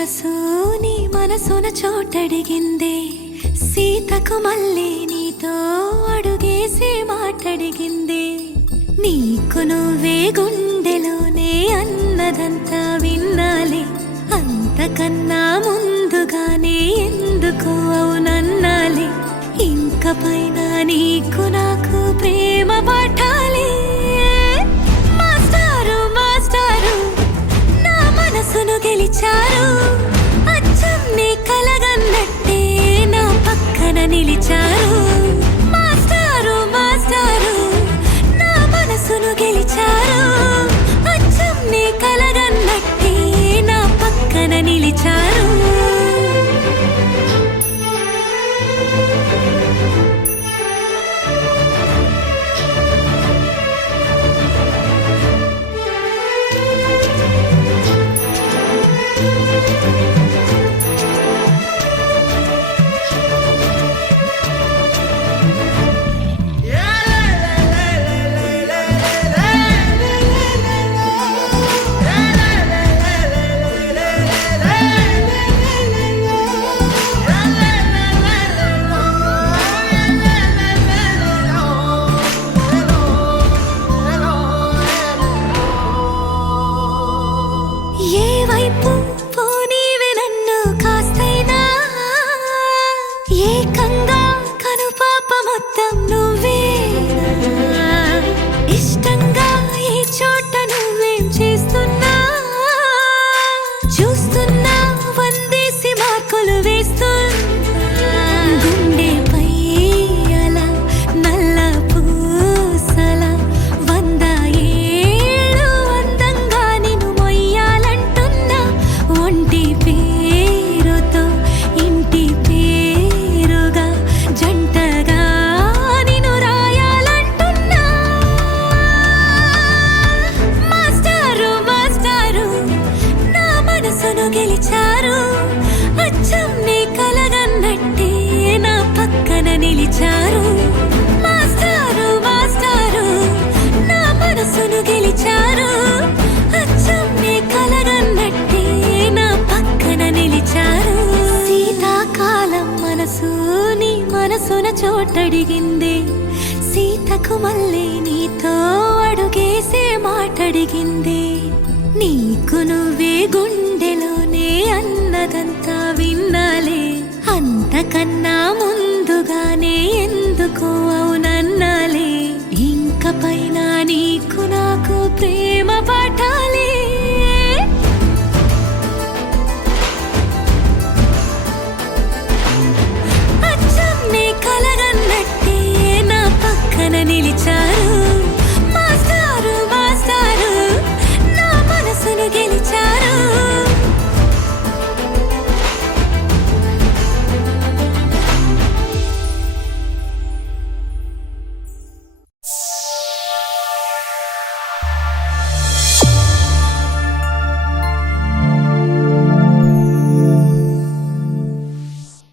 మనసు నీ మనసున చోటడిగిందే సీతకు మళ్ళీ నీతో అడుగేసి మాటడిగిందే నీకు నువ్వే గుండెలోనే అన్నదంతా విన్నాలే అంతకన్నా ముందుగానే ఎందుకు అవునన్నాలే ఇంక పైన నీకు నాకు ప్రేమ పాఠాలే మాస్టారు మాస్టారు నా మనసును గెలిచారు అచ్చం నీ కలగన్నట్టే నా పక్కన నిలిచారు మాస్టారు మాస్టారు నా మనసును గెలిచారు అచ్చం నీ కలగన్నట్టే నా పక్కన నిలిచారు ఏకంగా కనుపాప మొత్తం నువ్వే ఇష్టంగా ఈ చోట నువ్వేం చేస్తున్నా చూస్తున్నా వందేసి మార్కులు వేస్తున్నా గుండెపై అలా నల్ల పూసల 100 ఏళ్ళు అందంగా నిన్ను మొయ్యాలంటున్నా ఒంటి పేరుతో ఇంటి జంటగా నిన్ను రాయాలంటున్నా మాస్టారు మాస్టారు నా మనసును గెలిచారు అచ్చం నీ కలగన్నట్టే నా పక్కన నిలిచారు మాస్టారు మాస్టారు నా మనసును గెలిచారు అచ్చం నీ కలగన్నట్టే నా పక్కన నిలిచారు శీతాకాలం మనసు మనసున చోటడిగిందే సీతకు మళ్ళీ నీతో అడుగేసే మాటడిగిందే నీకు నువ్వే గుండెలోనే అన్నదంతా విన్నాలే అంతకన్నా ముందుగానే ఎందుకు